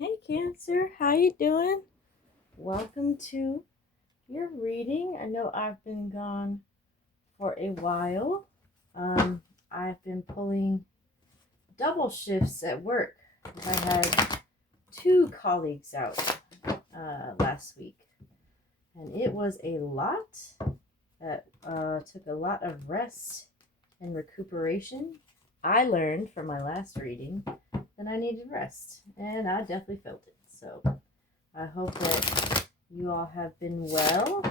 Hey Cancer, how you doing? Welcome to your reading. I know I've been gone for a while. I've been pulling double shifts at work. I had two colleagues out last week, and it was a lot. That took a lot of rest and recuperation. I learned from my last reading that I needed rest, and I definitely felt it. So I hope that you all have been well.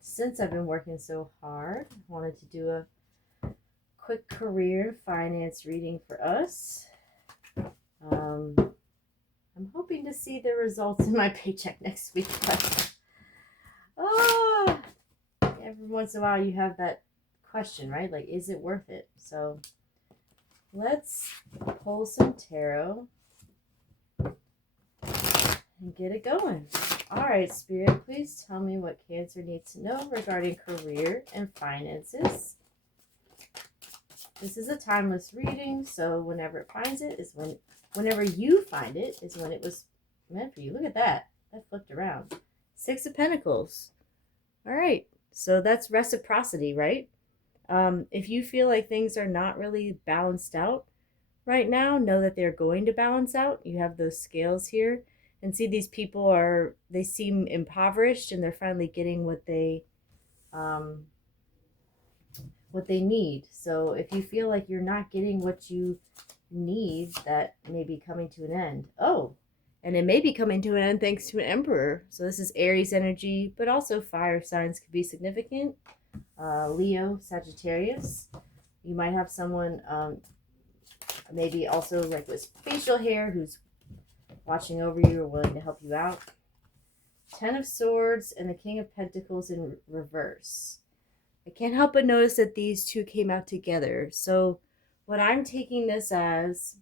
Since I've been working so hard, I wanted to do a quick career and finance reading for us. Um, I'm hoping to see the results in my paycheck next week, but oh, every once in a while you have that question, right? Like, is it worth it? So let's pull some tarot and get it going. All right, Spirit, please tell me what Cancer needs to know regarding career and finances. This is a timeless reading, so whenever it finds it is whenever you find it is when it was meant for you. Look at that. That flipped around. Six of Pentacles. All right, so that's reciprocity, right? If you feel like things are not really balanced out right now, know that they're going to balance out. You have those scales here. And see, these people they seem impoverished and they're finally getting um, what they need. So if you feel like you're not getting what you need, that may be coming to an end. Oh, and it may be coming to an end thanks to an emperor. So this is Aries energy, but also fire signs could be significant. Leo, Sagittarius. You might have someone maybe also like with facial hair who's watching over you or willing to help you out. Ten of Swords and the King of Pentacles in reverse. I can't help but notice that these two came out together. So what I'm taking this as,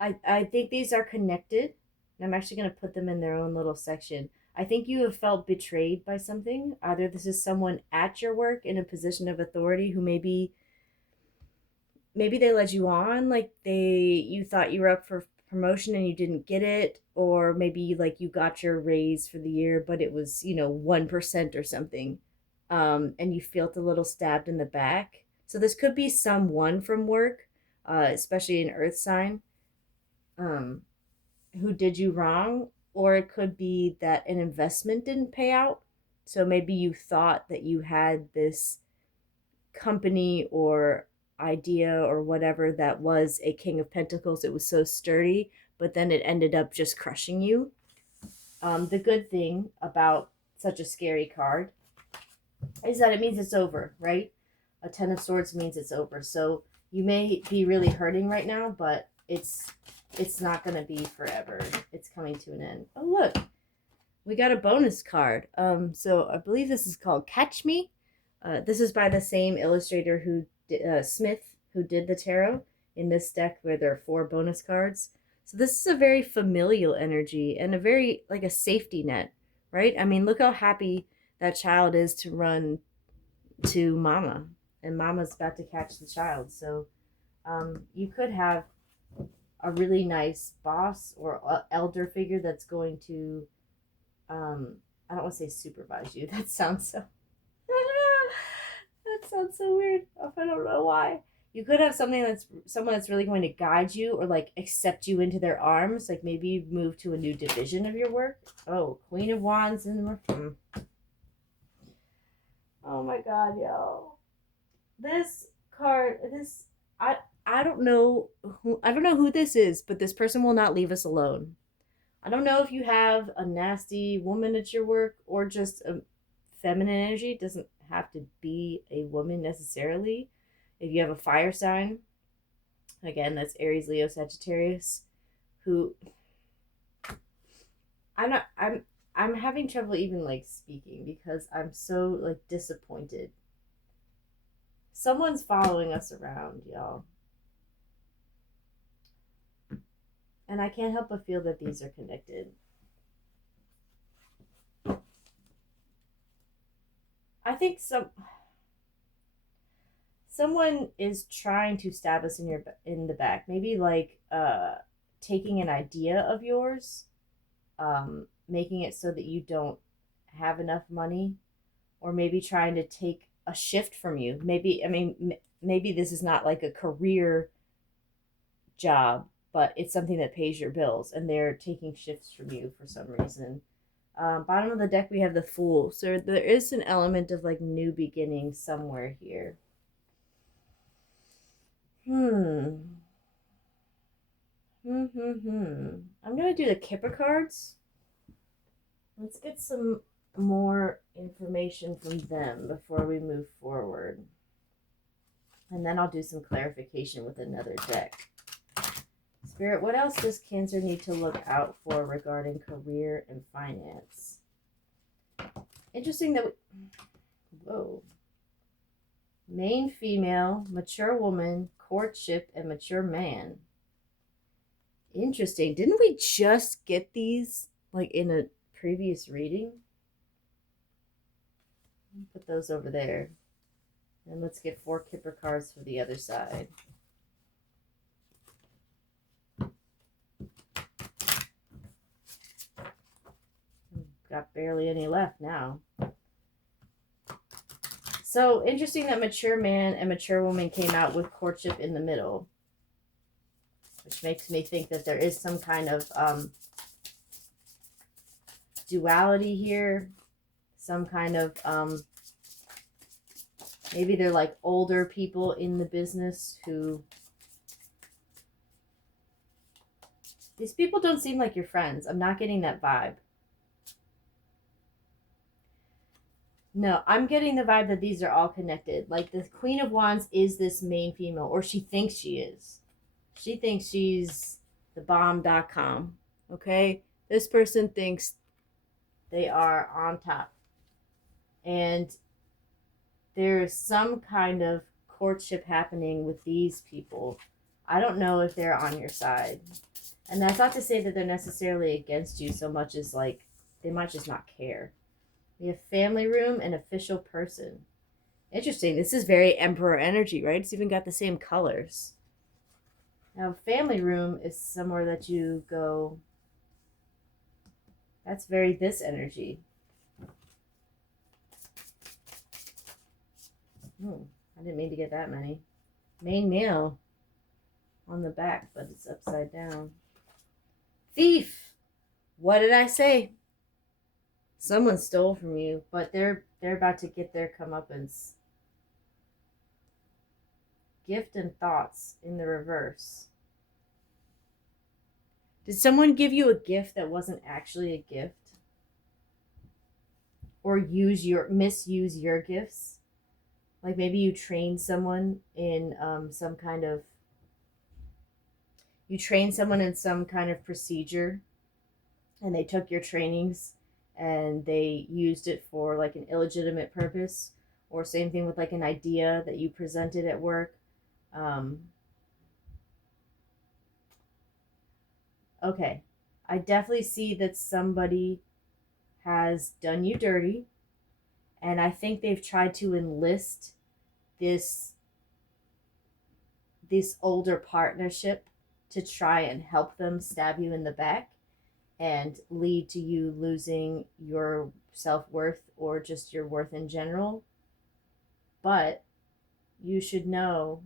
I think these are connected. And I'm actually going to put them in their own little section. I think you have felt betrayed by something. Either this is someone at your work in a position of authority who maybe they led you on, like you thought you were up for promotion and you didn't get it, or maybe like you got your raise for the year but it was 1% or something, and you felt a little stabbed in the back. So this could be someone from work, especially an earth sign, um, who did you wrong, or it could be that an investment didn't pay out. So maybe you thought that you had this company or idea or whatever that was a King of Pentacles. It was so sturdy, but then it ended up just crushing you. The good thing about such a scary card is that it means it's over, right? A Ten of Swords means it's over. So you may be really hurting right now, but it's not going to be forever. It's coming to an end. Oh, look, we got a bonus card. So I believe this is called Catch Me. This is by the same illustrator Smith, who did the tarot in this deck where there are 4 bonus cards. So this is a very familial energy and a very like a safety net, right? I mean, look how happy that child is to run to mama, and mama's about to catch the child. So you could have a really nice boss or elder figure that's going to, I don't want to say supervise you. That sounds so that sounds so weird. I don't know why. You could have someone that's really going to guide you or like accept you into their arms. Like maybe you move to a new division of your work. Oh, Queen of Wands and oh my God, yo, this card, I don't know who this is, but this person will not leave us alone. I don't know if you have a nasty woman at your work or just a feminine energy. It doesn't have to be a woman necessarily. If you have a fire sign, again, that's Aries, Leo, Sagittarius, who I'm having trouble even like speaking because I'm so like disappointed. Someone's following us around, y'all. And I can't help but feel that these are connected. I think someone is trying to stab us in the back. Maybe like taking an idea of yours, making it so that you don't have enough money, or maybe trying to take a shift from you. Maybe, I mean, maybe this is not like a career job, but it's something that pays your bills, and they're taking shifts from you for some reason. Bottom of the deck, we have the Fool. So there is an element of like new beginning somewhere here. Hmm. I'm gonna do the Kipper cards. Let's get some more information from them before we move forward. And then I'll do some clarification with another deck. Spirit, what else does Cancer need to look out for regarding career and finance? Interesting that whoa. Main female, mature woman, courtship, and mature man. Interesting. Didn't we just get these like in a previous reading? Put those over there. And let's get 4 Kipper cards for the other side. Got barely any left now. So interesting that mature man and mature woman came out with courtship in the middle, which makes me think that there is some kind of duality here, some kind of maybe they're like older people in the business who, these people don't seem like your friends. I'm not getting that vibe. No, I'm getting the vibe that these are all connected. Like the Queen of Wands is this main female, or she thinks she is. She thinks she's the bomb.com. Okay? This person thinks they are on top. And there's some kind of courtship happening with these people. I don't know if they're on your side. And that's not to say that they're necessarily against you so much as like they might just not care. We have family room and official person. Interesting. This is very Emperor energy, right? It's even got the same colors. Now, family room is somewhere that you go. That's very this energy. I didn't mean to get that many. Main male on the back, but it's upside down. Thief. What did I say? Someone stole from you, but they're about to get their comeuppance. Gift and thoughts in the reverse. Did someone give you a gift that wasn't actually a gift? Or misuse your gifts? Like maybe you trained someone in some kind of procedure, and they took your trainings and they used it for like an illegitimate purpose, or same thing with like an idea that you presented at work. Okay, I definitely see that somebody has done you dirty, and I think they've tried to enlist this older partnership to try and help them stab you in the back and lead to you losing your self-worth or just your worth in general. But you should know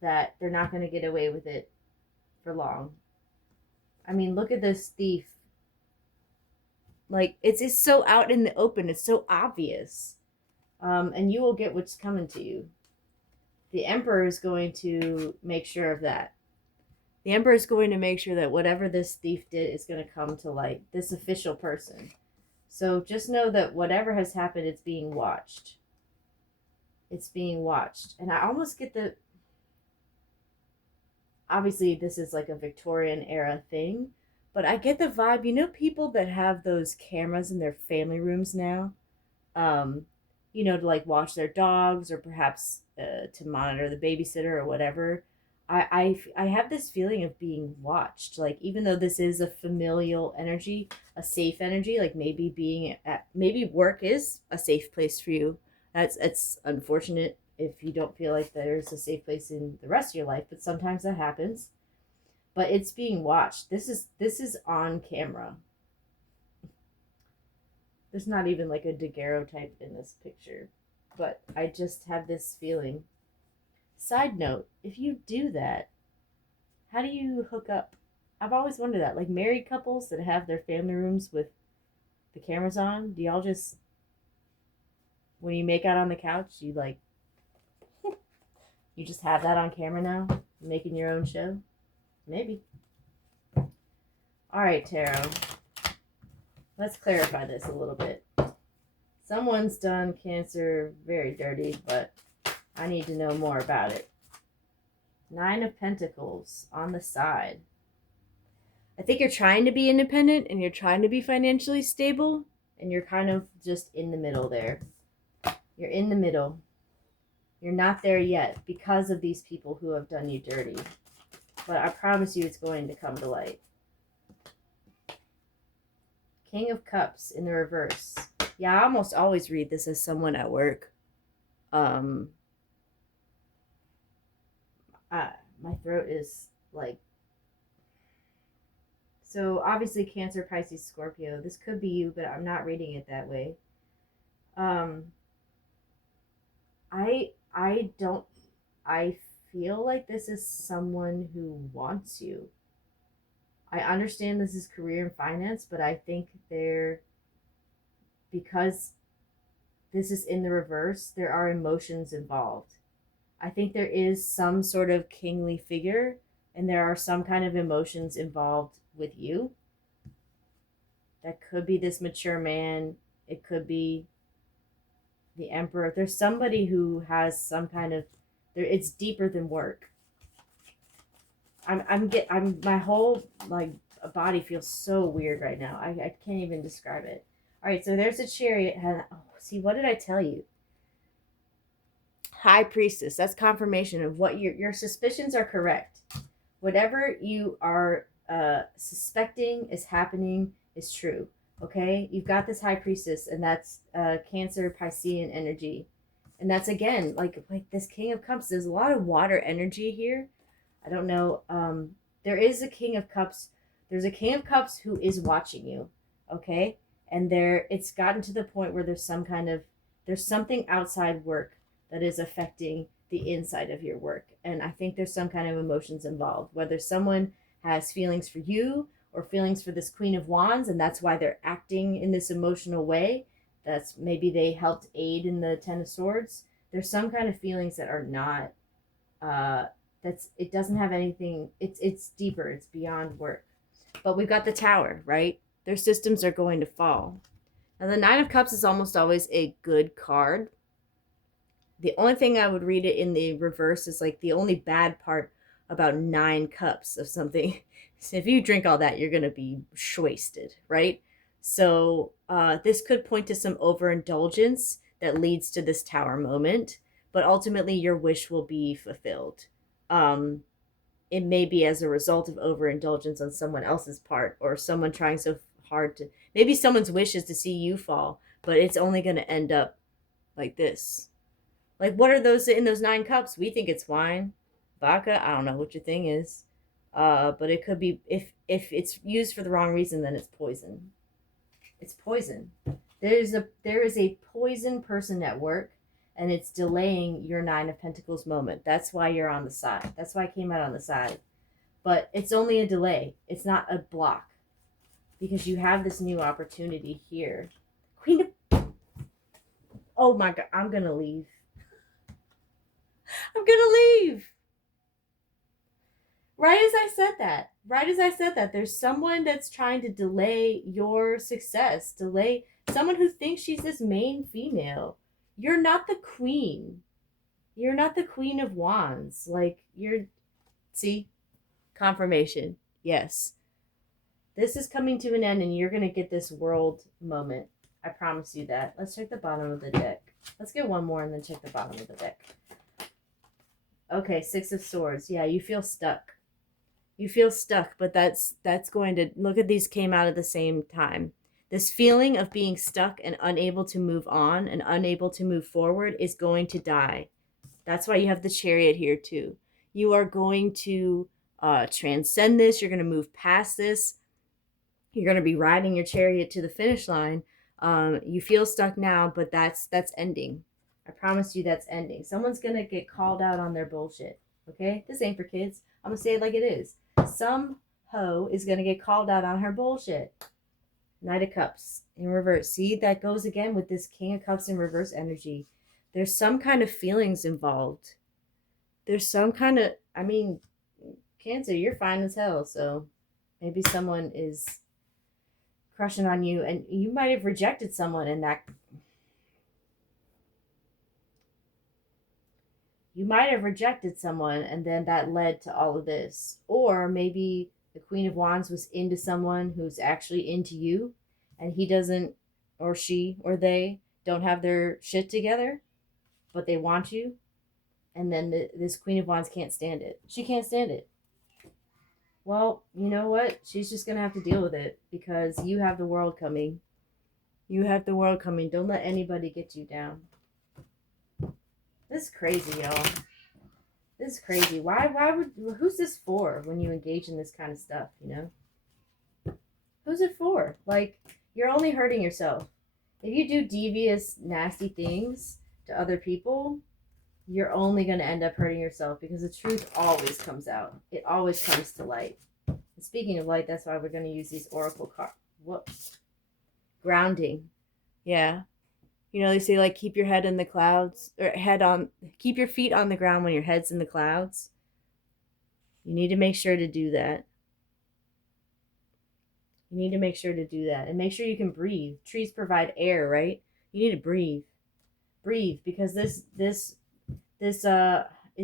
that they're not going to get away with it for long. I mean, look at this thief. Like, it's so out in the open. It's so obvious. And you will get what's coming to you. The Emperor is going to make sure of that. The Emperor is going to make sure that whatever this thief did is going to come to light. This official person. So just know that whatever has happened, it's being watched. It's being watched. And I almost get the... Obviously, this is like a Victorian era thing. But I get the vibe, you know, people that have those cameras in their family rooms now, to like watch their dogs, or perhaps to monitor the babysitter or whatever. I have this feeling of being watched. Like, even though this is a familial energy, a safe energy, like maybe work is a safe place for you. It's unfortunate if you don't feel like there's a safe place in the rest of your life, but sometimes that happens. but it's being watched. This is on camera. There's not even like a daguerreotype in this picture, but I just have this feeling. Side note, if you do that, how do you hook up? I've always wondered that. Like married couples that have their family rooms with the cameras on, do y'all just, when you make out on the couch, you just have that on camera now? Making your own show? Maybe. All right, Tarot. Let's clarify this a little bit. Someone's done Cancer very dirty, but I need to know more about it. 9 of Pentacles on the side. I think you're trying to be independent and you're trying to be financially stable, and you're kind of just in the middle there. You're in the middle. You're not there yet because of these people who have done you dirty. But I promise you it's going to come to light. King of Cups in the reverse. Yeah, I almost always read this as someone at work. My throat is like... So obviously Cancer, Pisces, Scorpio. This could be you, but I'm not reading it that way. I feel like this is someone who wants you. I understand this is career and finance, but I think because this is in the reverse, there are emotions involved. I think there is some sort of kingly figure, and there are some kind of emotions involved with you. That could be this mature man. It could be the emperor. There's somebody who has some kind of, it's deeper than work. My whole body feels so weird right now. I can't even describe it. All right, so there's a Chariot. See, what did I tell you? High Priestess. That's confirmation of what your suspicions are correct. Whatever you are suspecting is happening is true. Okay, you've got this High Priestess, and that's Cancer, Piscean energy, and that's again like this King of Cups. There's a lot of water energy here. I don't know. There is a King of Cups. There's a King of Cups who is watching you. Okay, and it's gotten to the point where there's something outside work that is affecting the inside of your work, and I think there's some kind of emotions involved. Whether someone has feelings for you or feelings for this Queen of Wands, and that's why they're acting in this emotional way. That's maybe they helped aid in the Ten of Swords. There's some kind of feelings that are not. It doesn't have anything. It's deeper. It's beyond work. But we've got the Tower, right? Their systems are going to fall. Now the Nine of Cups is almost always a good card. The only thing I would read it in the reverse is like the only bad part about 9 cups of something. So if you drink all that, you're going to be wasted, right? So this could point to some overindulgence that leads to this Tower moment, but ultimately your wish will be fulfilled. It may be as a result of overindulgence on someone else's part, or someone trying so hard to... Maybe someone's wish is to see you fall, but it's only going to end up like this. Like, what are those in those 9 cups? We think it's wine, vodka. I don't know what your thing is. But it could be, if it's used for the wrong reason, then it's poison. It's poison. There is a poison person at work, and it's delaying your 9 of Pentacles moment. That's why you're on the side. That's why I came out on the side. But it's only a delay. It's not a block, because you have this new opportunity here. Queen of... Oh my God, I'm gonna leave. I'm gonna leave. Right as I said that, there's someone that's trying to delay your success, delay someone who thinks she's this main female. You're not the queen. You're not the Queen of Wands. See, confirmation. Yes. This is coming to an end, and you're going to get this world moment. I promise you that. Let's check the bottom of the deck. Let's get one more and then check the bottom of the deck. Okay, 6 of Swords. Yeah, you feel stuck. You feel stuck, but that's going to... Look at these came out at the same time. This feeling of being stuck and unable to move on and unable to move forward is going to die. That's why you have the Chariot here too. You are going to transcend this. You're going to move past this. You're going to be riding your chariot to the finish line. You feel stuck now, but that's ending. I promise you that's ending. Someone's going to get called out on their bullshit. Okay? This ain't for kids. I'm going to say it like it is. Some hoe is going to get called out on her bullshit. Knight of Cups in reverse. See, that goes again with this King of Cups in reverse energy. There's some kind of feelings involved. There's some kind of, I mean, Cancer, you're fine as hell, so maybe someone is crushing on you, and you might have rejected someone, and that you might have rejected someone, and then that led to all of this. Or maybe the Queen of Wands was into someone who's actually into you, and he doesn't, or she, or they don't have their shit together, but they want you. And then this Queen of Wands can't stand it. She can't stand it. Well, you know what? She's just going to have to deal with it because you have the world coming. You have the world coming. Don't let anybody get you down. This is crazy, y'all. This is crazy. Who's this for when you engage in this kind of stuff, you know? Who's it for? Like, you're only hurting yourself. If you do devious, nasty things to other people, you're only going to end up hurting yourself because the truth always comes out. It always comes to light. And speaking of light, that's why we're going to use these oracle cards. Whoops. Grounding. Yeah. You know, they say, like, keep your head in the clouds, or keep your feet on the ground when your head's in the clouds. You need to make sure to do that. You need to make sure to do that. And make sure you can breathe. Trees provide air, right? You need to breathe. Breathe, because this is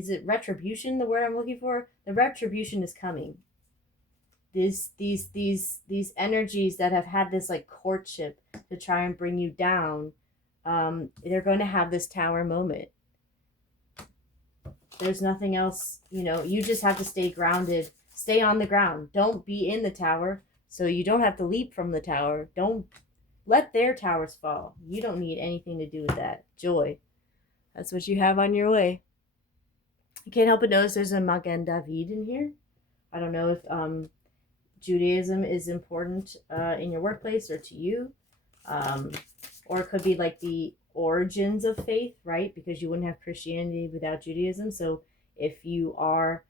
it retribution, the word I'm looking for? The retribution is coming. These energies that have had this like courtship to try and bring you down, they're going to have this tower moment. There's nothing else, you know, you just have to stay grounded, stay on the ground. Don't be in the tower, so you don't have to leap from the tower. Don't let their towers fall. You don't need anything to do with that. Joy. That's what you have on your way. You can't help but notice there's a Magen David in here. I don't know if Judaism is important in your workplace or to you. Or it could be like the origins of faith, right? Because you wouldn't have Christianity without Judaism. So if you are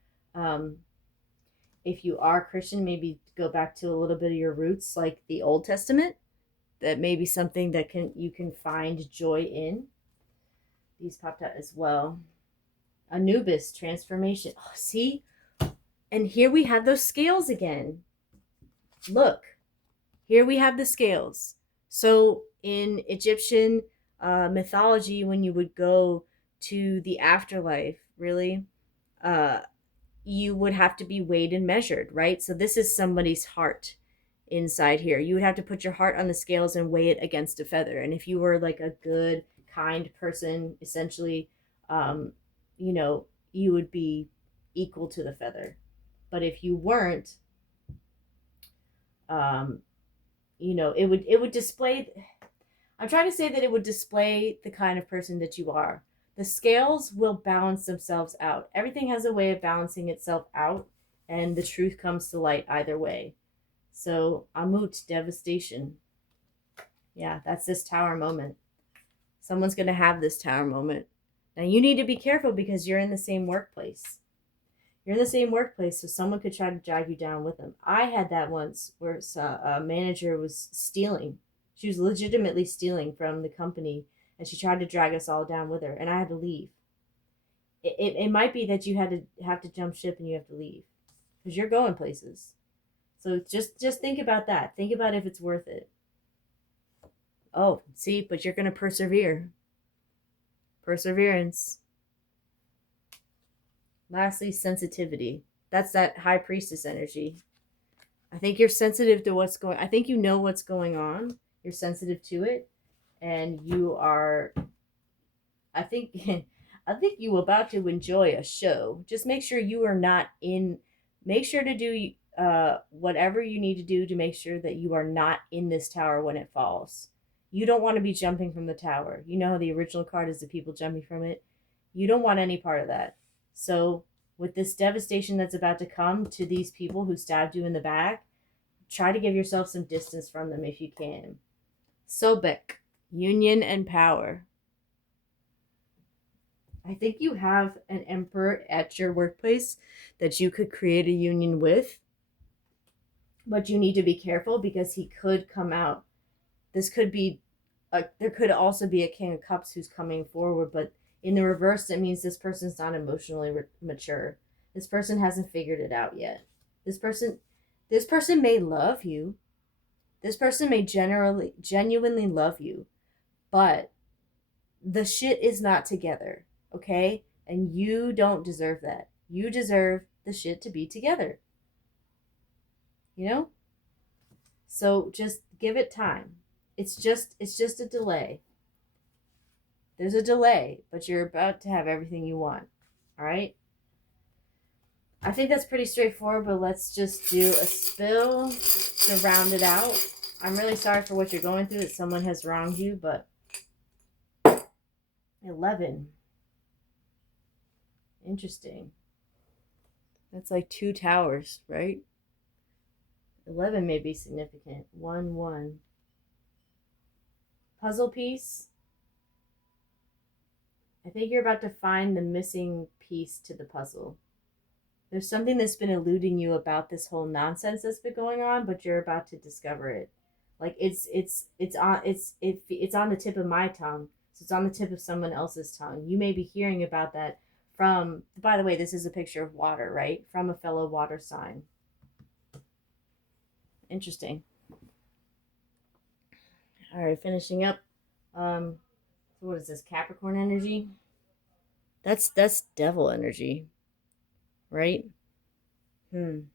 Christian, maybe go back to a little bit of your roots, like the Old Testament. That may be something that you can find joy in. These popped out as well. Anubis, transformation. Oh, see? And here we have those scales again. Look, here we have the scales. So in Egyptian mythology, when you would go to the afterlife, really, you would have to be weighed and measured, right? So this is somebody's heart inside here. You would have to put your heart on the scales and weigh it against a feather. And if you were like a good, kind person, essentially, you know, you would be equal to the feather. But if you weren't, you know, it would display. I'm trying to say that it would display the kind of person that you are. The scales will balance themselves out. Everything has a way of balancing itself out, and the truth comes to light either way. So, Amut, devastation. Yeah, that's this tower moment. Someone's going to have this tower moment. Now, you need to be careful because you're in the same workplace. You're in the same workplace, so someone could try to drag you down with them. I had that once where a manager was stealing. She was legitimately stealing from the company, and she tried to drag us all down with her, and I had to leave. It might be that you have to jump ship and you have to leave because you're going places. So just think about that. Think about if it's worth it. Oh, see, but you're going to persevere. Perseverance. Lastly, sensitivity. That's that high priestess energy. I think you're sensitive to what's going. I think you know what's going on. You're sensitive to it, and you are. I think you about to enjoy a show. Just make sure you are not in. Make sure to do whatever you need to do to make sure that you are not in this tower when it falls. You don't want to be jumping from the tower. You know how the original card is the people jumping from it. You don't want any part of that. So with this devastation that's about to come to these people who stabbed you in the back, try to give yourself some distance from them if you can. Sobek, union and power. I think you have an emperor at your workplace that you could create a union with, but you need to be careful because he could come out. This could be there could also be a king of cups who's coming forward, but in the reverse, it means this person's not emotionally mature. This person hasn't figured it out yet. This person may love you. This person may genuinely love you, but the shit is not together, okay? And you don't deserve that. You deserve the shit to be together. You know? So just give it time. It's just a delay. There's a delay, but you're about to have everything you want. All right? I think that's pretty straightforward, but let's just do a spill to round it out. I'm really sorry for what you're going through, that someone has wronged you, but 11. Interesting. That's like 2 towers, right? 11 may be significant. 1, 1. Puzzle piece. I think you're about to find the missing piece to the puzzle. There's something that's been eluding you about this whole nonsense that's been going on, but you're about to discover it. Like it's on the tip of my tongue. So it's on the tip of someone else's tongue. You may be hearing about that from, by the way, this is a picture of water, right? From a fellow water sign. Interesting. All right, finishing up. So what is this? Capricorn energy? That's devil energy, right? And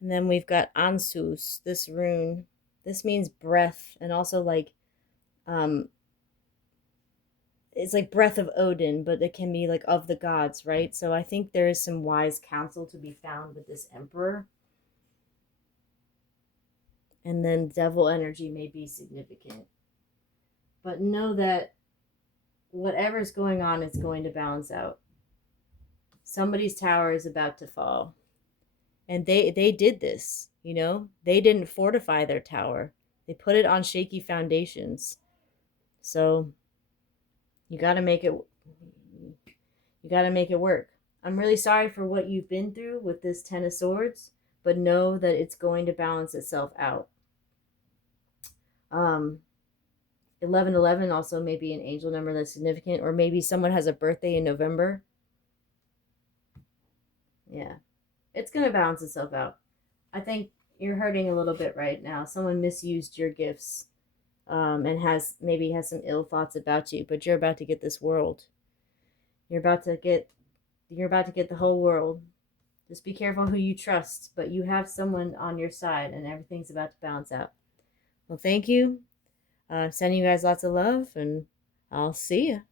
then we've got Ansus, this rune. This means breath, and also like it's like breath of Odin, but it can be like of the gods, right? So I think there is some wise counsel to be found with this emperor. And then devil energy may be significant. But know that whatever's going on, it's going to balance out. Somebody's tower is about to fall. And they did this, you know? They didn't fortify their tower. They put it on shaky foundations. So you got to make it work. I'm really sorry for what you've been through with this 10 of swords, but know that it's going to balance itself out. 1111 also may be an angel number that's significant, or maybe someone has a birthday in November. Yeah, it's going to balance itself out. I think you're hurting a little bit right now. Someone misused your gifts, and has some ill thoughts about you, but you're about to get this world. You're about to get the whole world. Just be careful who you trust, but you have someone on your side, and everything's about to balance out. Well, thank you. Sending you guys lots of love, and I'll see you.